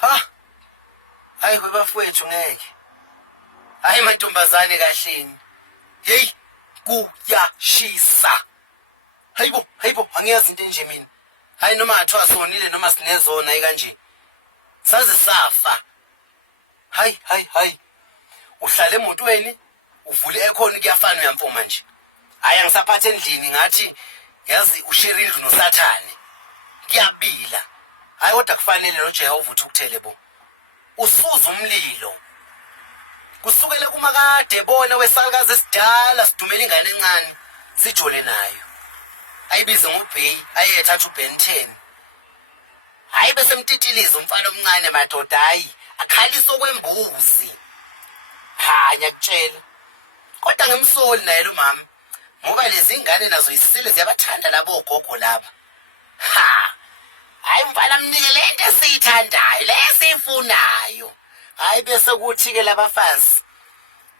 Ha? Hayi webafowethu ngeke. Hayi mantombazane kahleni. Hey, kuyashisa. Hayibo, angiyazi into enje mina. Hayi noma athiwa sonile noma sinezona kanje. Saze safa. Hayi. Uhlala emotweni, uvule aircon kuyafana uyamfuma nje. Hayi angisaphathe endlini ngathi yazi ushare indlu noSathane. Kuyabila. Hayi kodwa kufanele noJehova uthi ukuthele bo. Usuza umlilo. Kusukela kumakade bona wesalukazi esidala sidumela ingane encane sijole nayo. Ayibize ngoBay ayethatha uBen 10. Hayi bese mtitiliza umfana omncane madoda hayi akhalisa okwembuzi. Ha ngiyakutshela. Kodwa ngimsoli naye lo mama. Ngoba lezi ingane nazo isile ziyabathanda labo ogogo laba. Ha. Hayi mfana mnike lento esiyithandayo lesifunayo. Hayi bese kuthi ke labafazi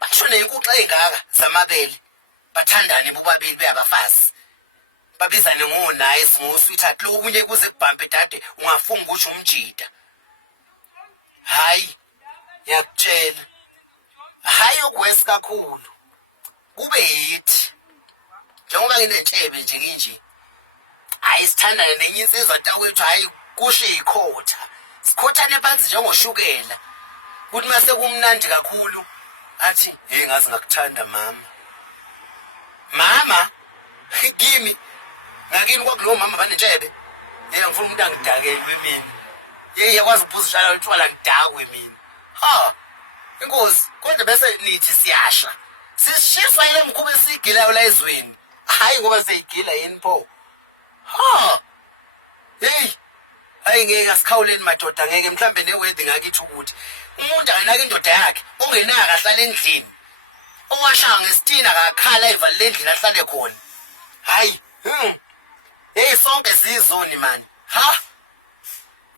basho nenkuxa engaka zamabele bathandane bobabili beyabafazi. Babizane ngo-nice ngo-sweetheart lo kunye kuze kubhambe dade ungafunga ukuthi umjida. Hayi ngiyakutshela. Hayi okwesi kakhulu. Kube yithi. Njengoba nginethebe nje kinje. Hayi sithandane nenye insizwa takwethu hayi kusho ikhotha. Sikhothane phansi njengoshukela. Kuthi mase kumnandi kakhulu athi hey ngazi ngakuthanda mama. Mama kimi ngakini kwakulo mama banetshebe. Ngifuna umuntu angidakele mina. Yakwazi ukuphuza utshwala ngidakwe mina. Ha. Inkosi kodwa bese nithi siyasha. Sishiswa ile mkhuba esigilayo la ezweni. Hayi ngoba seyigila yini pho. Ha. Hey. Hayi ngeke asikhawuleni madoda ngeke mhlambe newedding ngakithi ukuthi umuntu akanaka indoda yakhe ongenaka ahlala endlini. Owashaya ngesitina akakhala evalele endlini ahlale khona. Hayi. Hey sonke sizoni man. Ha.